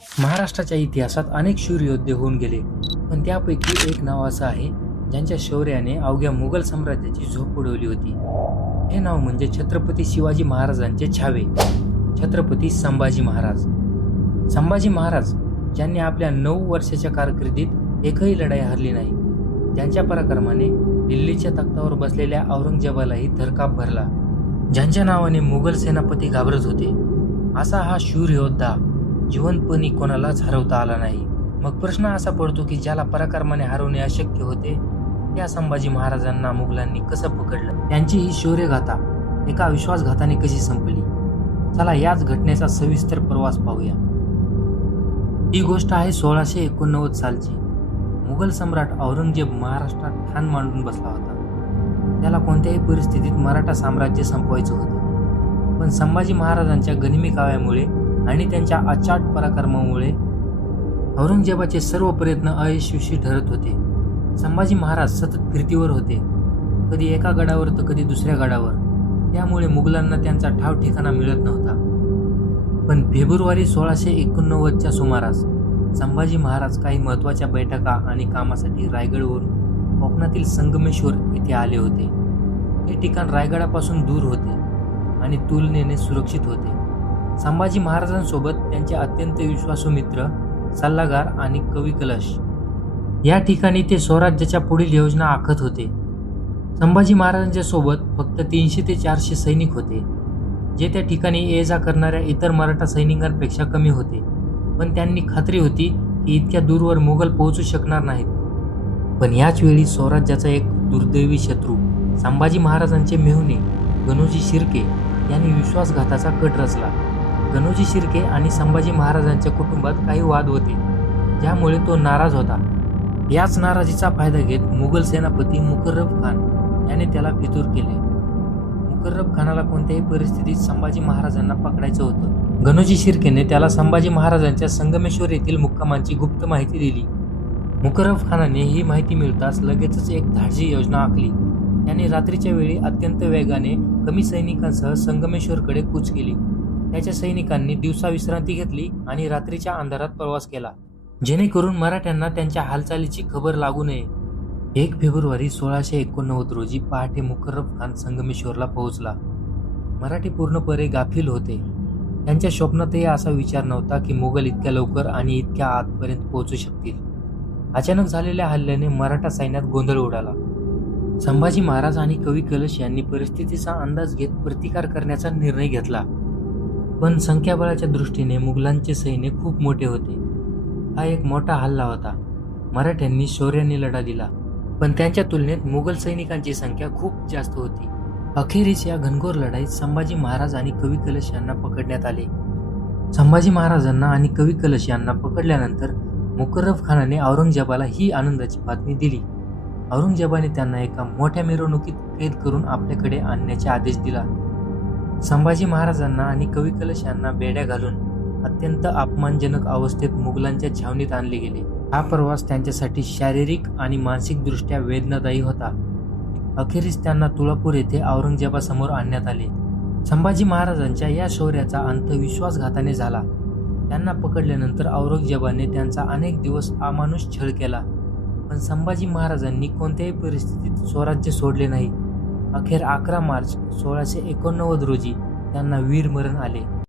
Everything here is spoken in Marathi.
महाराष्ट्राच्या इतिहासात अनेक शूर योद्धे होऊन गेले. पण त्यापैकी एक नाव असं आहे ज्यांच्या शौर्याने अवघ्या मुघल साम्राज्याची झोप उडवली होती. हे नाव म्हणजे छत्रपती शिवाजी महाराजांचे छावे छत्रपती संभाजी महाराज. संभाजी महाराज ज्यांनी आपल्या नऊ वर्षाच्या कारकिर्दीत एकही लढाई हरली नाही. ज्यांच्या पराक्रमाने दिल्लीच्या तख्तावर बसलेल्या औरंगजेबालाही थरकाप भरला. ज्यांच्या नावाने मुघल सेनापती घाबरत होते. असा हा शूर योद्धा जिवंतपणी कोणालाच हरवता आला नाही. मग प्रश्न असा पडतो की ज्याला पराक्रमाने हरवणे अशक्य होते त्या संभाजी महाराजांना मुघलांनी कसं पकडलं? त्यांची ही शौर्यगाथा एका विश्वासघाताने कशी संपली? चला याच घटनेचा सविस्तर प्रवास पाहूया. ही गोष्ट आहे सोळाशे एकोणनव्वद सालची. मुघल सम्राट औरंगजेब महाराष्ट्रात ठाण मांडून बसला होता. त्याला कोणत्याही परिस्थितीत मराठा साम्राज्य संपवायचं होतं. पण संभाजी महाराजांच्या गनिमी काव्यामुळे आणि त्यांच्या अचाट पराक्रमामुळे औरंगजेबाचे सर्व प्रयत्न अयशस्वी ठरत होते. संभाजी महाराज सतत फिरतीवर होते. कधी एका गडावर तर कधी दुसऱ्या गडावर. त्यामुळे मुघलांना त्यांचा ठाव ठिकाणा मिळत नव्हता. पण फेब्रुवारी सोळाशे एकोणनव्वदच्या सुमारास संभाजी महाराज काही महत्त्वाच्या बैठका आणि कामासाठी रायगडवरून कोकणातील संगमेश्वर येथे आले होते. हे ठिकाण रायगडापासून दूर होते आणि तुलनेने सुरक्षित होते. संभाजी महाराजांसोबत त्यांचे अत्यंत विश्वासू मित्र सल्लागार आणि कवी कलश. या ठिकाणी ते स्वराज्याच्या पुढील योजना आखत होते. संभाजी महाराजांच्या सोबत फक्त तीनशे ते चारशे सैनिक होते जे त्या ठिकाणी ये जा करणाऱ्या इतर मराठा सैनिकांपेक्षा कमी होते. पण त्यांनी खात्री होती की इतक्या दूरवर मुघल पोहोचू शकणार नाहीत. पण याच वेळी स्वराज्याचा एक दुर्दैवी शत्रू संभाजी महाराजांचे मेहुणे गणोजी शिर्के यांनी विश्वासघाताचा कट रचला. गणोजी शिर्के आणि संभाजी महाराजांच्या कुटुंबात काही वाद होते ज्यामुळे तो नाराज होता. याच नाराजीचा फायदा घेत मुघल सेनापती मुकर्रब खान याने त्याला फितूर केले. मुकर्रब खानाला कोणत्याही परिस्थितीत संभाजी महाराजांना पकडायचं होतं. गणोजी शिर्केने त्याला संभाजी महाराजांच्या संगमेश्वर येथील मुक्कामांची गुप्त माहिती दिली. मुकर्रब खानाने ही माहिती मिळताच लगेचच एक धाडसी योजना आखली. त्याने रात्रीच्या वेळी अत्यंत वेगाने कमी सैनिकांसह संगमेश्वरकडे कूच केली. त्याच्या सैनिकांनी दिवसा विश्रांती घेतली आणि रात्रीच्या अंधारात प्रवास केला. जेणेकरून मराठ्यांना त्यांच्या हालचालीची खबर लागू नये. एक फेब्रुवारी सोळाशे एकोणनव्वद रोजी पहाटे मुकर्रब खान संगमेश्वरला पोहोचला. मराठी पूर्णपणे गाफील होते. त्यांच्या स्वप्नातही असा विचार नव्हता की मुघल इतक्या लवकर आणि इतक्या आतपर्यंत पोहोचू शकतील. अचानक झालेल्या हल्ल्याने मराठा सैन्यात गोंधळ उडाला. संभाजी महाराज आणि कवी कलश यांनी परिस्थितीचा अंदाज घेत प्रतिकार करण्याचा निर्णय घेतला. पण संख्याबळाच्या दृष्टीने मुघलांचे सैन्य खूप मोठे होते. हा एक मोठा हल्ला होता. मराठ्यांनी शौर्याने लढा दिला. पण त्यांच्या तुलनेत मुघल सैनिकांची संख्या खूप जास्त होती. अखेरीस या घनघोर लढाईत संभाजी महाराज आणि कवी कलश यांना पकडण्यात आले. संभाजी महाराजांना आणि कवी कलश यांना पकडल्यानंतर मुकर्रफ खानाने औरंगजेबाला ही आनंदाची बातमी दिली. औरंगजेबाने त्यांना एका मोठ्या मिरवणुकीत कैद करून आपल्याकडे आणण्याचा आदेश दिला. संभाजी महाराजांना आणि कवी कलश यांना बेड्या घालून अत्यंत अपमानजनक अवस्थेत मुघलांच्या छावणीत आणले गेले. हा प्रवास त्यांच्यासाठी शारीरिक आणि मानसिक दृष्ट्या वेदनादायी होता. अखेरीस त्यांना तुळापूर येथे औरंगजेबासमोर आणण्यात आले. संभाजी महाराजांच्या या शौर्याचा अंत विश्वासघाताने झाला. त्यांना पकडल्यानंतर औरंगजेबाने त्यांचा अनेक दिवस अमानुष छळ केला. पण संभाजी महाराजांनी कोणत्याही परिस्थितीत स्वराज्य सोडले नाही. अखेर अकरा मार्च सोळाशे एकोणनव्वद रोजी त्यांना वीरमरण आले.